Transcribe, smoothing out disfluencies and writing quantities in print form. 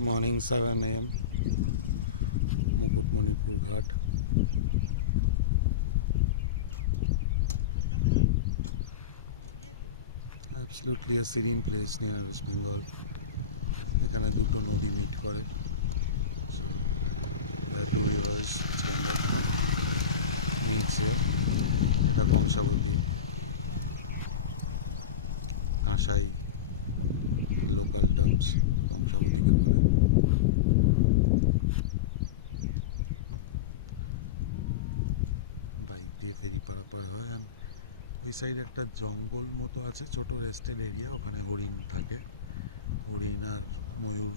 Morning 7 a.m. Mukutmanipur Ghat. Absolutely a serene place near West Bengal. এখানে দুটো নদী মিট করে। There are two rivers meets here. এটা কংসাবতী, Kansai local terms কংসাবতীকে বলে। বাইক দিয়ে ফেরি পারাপার হয়। এই সাইডে একটা জঙ্গল মতো আছে, ছোট রেস্টেল এরিয়া, ওখানে হরিণ থাকে। হরিণ আর ময়ূর